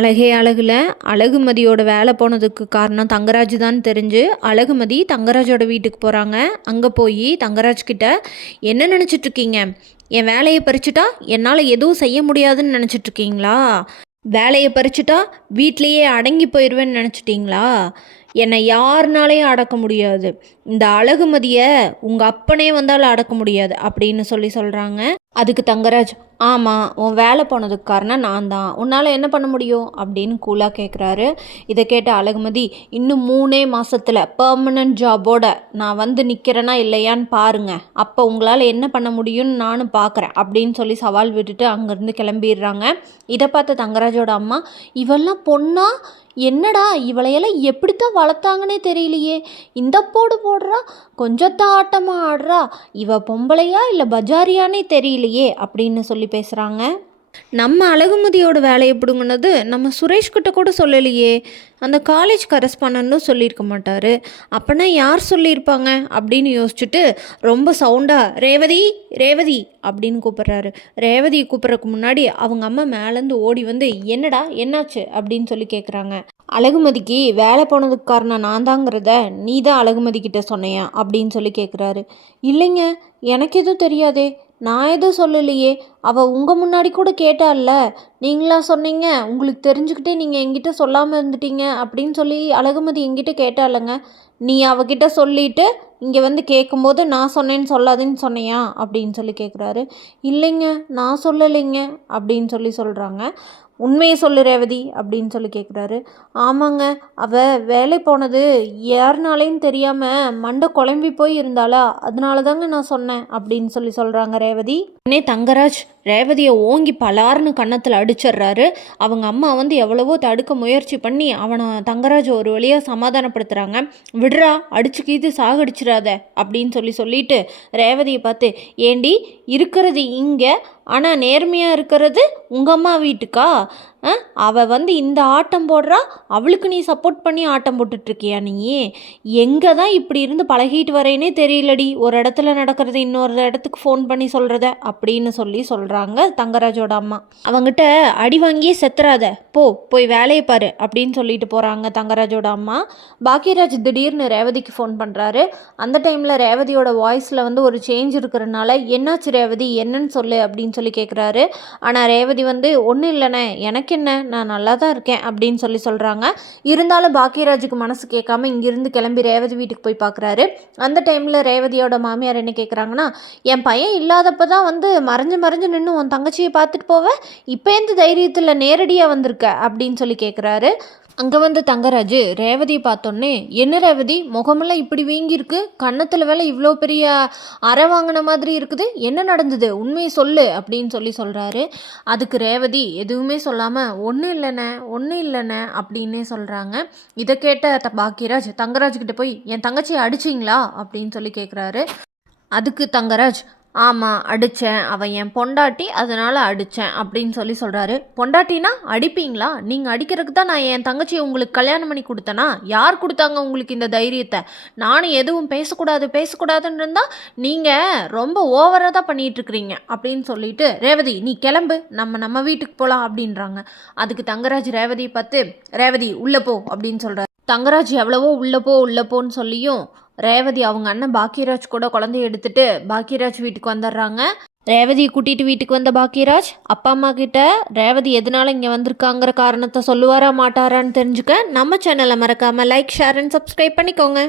அழகே அழகுல அழகுமதியோட வேலை போனதுக்கு காரணம் தங்கராஜ் தான் தெரிஞ்சு அழகுமதி தங்கராஜோட வீட்டுக்கு போகிறாங்க. அங்கே போய் தங்கராஜ் கிட்ட என்ன நினச்சிட்ருக்கீங்க? என் வேலையை பறிச்சுட்டா என்னால் எதுவும் செய்ய முடியாதுன்னு நினச்சிட்ருக்கீங்களா? வேலையை பறிச்சுட்டா வீட்லேயே அடங்கி போயிடுவேன்னு நினச்சிட்டிங்களா? என்னை யாருனாலையும் அடக்க முடியாது. இந்த அழகுமதியை உங்கள் அப்பனே வந்தாலும் அடக்க முடியாது அப்படின்னு சொல்கிறாங்க. அதுக்கு தங்கராஜ், ஆமாம், உன் வேலை போனதுக்கு காரணம் நான் தான், உன்னால் என்ன பண்ண முடியும் அப்படின்னு கூலாக கேட்குறாரு. இதை கேட்ட அழகுமதி, இன்னும் 3 மாதத்தில் பெர்மனன்ட் ஜாபோட நான் வந்து நிற்கிறேன்னா இல்லையான்னு பாருங்கள், அப்போ உங்களால் என்ன பண்ண முடியும்னு நானும் பார்க்குறேன் அப்படின்னு சவால் விட்டுட்டு அங்கேருந்து கிளம்பிடுறாங்க. இதை பார்த்த தங்கராஜோட அம்மா, இவெல்லாம் பொண்ணா என்னடா, இவளையெல்லாம் எப்படித்தான் வளர்த்தாங்கன்னே தெரியலையே, இந்த போடு போடுறா, கொஞ்சத்தான் ஆட்டமாக ஆடுறா, இவ பொம்பளையா இல்லை பஜாரியானே தெரியலையே அப்படின்னு பேசுகிறாங்க. நம்ம அழகுமதியோட வேலையை பிடுங்கினது நம்ம சுரேஷ்கிட்ட கூட சொல்லலையே, அந்த காலேஜ் கரஸ்பாண்டன்ட்டும் சொல்லியிருக்க மாட்டார், அப்போனா யார் சொல்லியிருப்பாங்க அப்படின்னு யோசிச்சுட்டு ரொம்ப சவுண்டாக ரேவதி ரேவதி அப்படின்னு கூப்பிட்றாரு. ரேவதி கூப்பிட்றதுக்கு முன்னாடி அவங்க அம்மா மேலேருந்து ஓடி வந்து என்னடா என்னாச்சு அப்படின்னு கேட்குறாங்க. அழகுமதிக்கு வேலை போனதுக்கு காரணம் நான் தாங்கிறத நீ தான் அழகுமதி கிட்ட சொன்னையா அப்படின்னு கேட்குறாரு. இல்லைங்க, எனக்கு எதுவும் தெரியாதே, நான் எதுவும் சொல்லலையே, அவள் உங்கள் முன்னாடி கூட கேட்டால்ல, நீங்களா சொன்னீங்க, உங்களுக்கு தெரிஞ்சுக்கிட்டே நீங்கள் என்கிட்ட சொல்லாமல் இருந்துட்டீங்க அப்படின்னு அழகுமதி என்கிட்ட கேட்டாலங்க, நீ அவகிட்ட சொல்லிவிட்டு இங்கே வந்து கேட்கும்போது நான் சொன்னேன்னு சொல்லாதுன்னு சொன்னையா அப்படின்னு கேட்குறாரு. இல்லைங்க, நான் சொல்லலைங்க அப்படின்னு சொல்கிறாங்க. உண்மையை சொல்லு ரேவதி அப்படின்னு கேட்குறாரு. ஆமாங்க, அவள் வேலை போனது யாருனாலேயும் தெரியாமல் மண்டை குழம்பி போய் இருந்தாளா, அதனால தாங்க நான் சொன்னேன் அப்படின்னு சொல்கிறாங்க ரேவதி. உடனே தங்கராஜ் ரேவதியை ஓங்கி பலார்னு கன்னத்தில் அடிச்சிட்றாரு. அவங்க அம்மா வந்து எவ்வளவோ தடுக்க முயற்சி பண்ணி அவனை தங்கராஜ் ஒரு வழியாக சமாதானப்படுத்துகிறாங்க. விடுறா, அடிச்சுக்கிது சாகடிச்சிடாத அப்படின்னு சொல்லிட்டு ரேவதியை பார்த்து, ஏண்டி இருக்கிறது இங்கே, ஆனால் நேர்மையாக இருக்கிறது உங்கள் அம்மா வீட்டுக்கா? அவள் வந்து இந்த ஆட்டம் போடுறா, அவளுக்கு நீ சப்போர்ட் பண்ணி ஆட்டம் போட்டுட்ருக்கியா? நீ எங்கே தான் இப்படி இருந்து பழகிட்டு வரேனே தெரியலடி, ஒரு இடத்துல நடக்கிறது இன்னொரு இடத்துக்கு ஃபோன் பண்ணி சொல்கிறத அப்படின்னு சொல்கிறாங்க தங்கராஜோட அம்மா. அவங்ககிட்ட அடி வாங்கியே செத்துறாத, போய் வேலையை பாரு அப்படின்னு சொல்லிட்டு போகிறாங்க தங்கராஜோட அம்மா. பாக்கியராஜ் திடீர்னு ரேவதிக்கு ஃபோன் பண்ணுறாரு. அந்த டைமில் ரேவதியோட வாய்ஸில் வந்து ஒரு சேஞ்ச் இருக்கிறனால என்னாச்சு ரேவதி, என்னன்னு சொல்லு அப்படின்னு கேட்குறாரு. ஆனால் ரேவதி வந்து ஒன்றும் இல்லைண்ணே, எனக்கு என்ன, நான் நல்லா தான் இருக்கேன் அப்படின்னு சொல்கிறாங்க. இருந்தாலும் பாக்கியராஜுக்கு மனசு கேட்காம இங்கிருந்து கிளம்பி ரேவதி வீட்டுக்கு போய் பார்க்குறாரு. அந்த டைமில் ரேவதியோட மாமியார் என்ன கேட்குறாங்கன்னா, என் பையன் இல்லாதப்போ தான் வந்து மறைஞ்சு நின்று உன் தங்கச்சியை பார்த்துட்டு போவேன், இப்போ எந்த தைரியத்தில் நேரடியாக வந்திருக்க அப்படின்னு கேட்குறாரு. அங்கே வந்து தங்கராஜ் ரேவதியை பார்த்தோன்னே, என்ன ரேவதி முகமெல்லாம் இப்படி வீங்கியிருக்கு, கன்னத்தில் வேலை இவ்வளோ பெரிய அறை வாங்கின மாதிரி இருக்குது, என்ன நடந்தது, உண்மையை சொல்லு அப்படின்னு சொல்கிறாரு. அதுக்கு ரேவதி எதுவுமே சொல்லாமல் ஒன்றும் இல்லைண்ணே அப்படின்னே சொல்கிறாங்க. இதை கேட்ட பாக்கியராஜ் தங்கராஜ்கிட்ட போய் என் தங்கச்சியை அடிச்சிங்களா அப்படின்னு கேட்குறாரு. அதுக்கு தங்கராஜ், ஆமாம் அடித்தேன், அவன் என் பொண்டாட்டி அதனால் அடித்தேன் அப்படின்னு சொல்கிறாரு. பொண்டாட்டினா அடிப்பீங்களா? நீங்கள் அடிக்கிறதுக்கு தான் நான் என் தங்கச்சியை உங்களுக்கு கல்யாணம் பண்ணி கொடுத்தேனா? யார் கொடுத்தாங்க உங்களுக்கு இந்த தைரியத்தை? நானும் எதுவும் பேசக்கூடாதுன்னு இருந்தால் நீங்கள் ரொம்ப ஓவராக தான் பண்ணிகிட்ருக்குறீங்க அப்படின்னு சொல்லிட்டு, ரேவதி நீ கிளம்பு, நம்ம வீட்டுக்கு போகலாம் அப்படின்றாங்க. அதுக்கு தங்கராஜ் ரேவதியை பார்த்து, ரேவதி உள்ளே போ அப்படின்னு சொல்கிறார். தங்கராஜ் எவ்வளவோ உள்ளே போன்னு சொல்லியும் ரேவதி அவங்க அண்ணன் பாக்கியராஜ் கூட குழந்தைய எடுத்துட்டு பாக்கியராஜ் வீட்டுக்கு வந்துடுறாங்க. ரேவதியை கூட்டிகிட்டு வீட்டுக்கு வந்த பாக்கியராஜ் அப்பா அம்மா கிட்ட ரேவதி எதனால இங்கே வந்திருக்காங்கிற காரணத்தை சொல்லுவாரா மாட்டாரான்னு தெரிஞ்சுக்க நம்ம சேனலை மறக்காமல் லைக், ஷேர் அண்ட் சப்ஸ்கிரைப் பண்ணிக்கோங்க.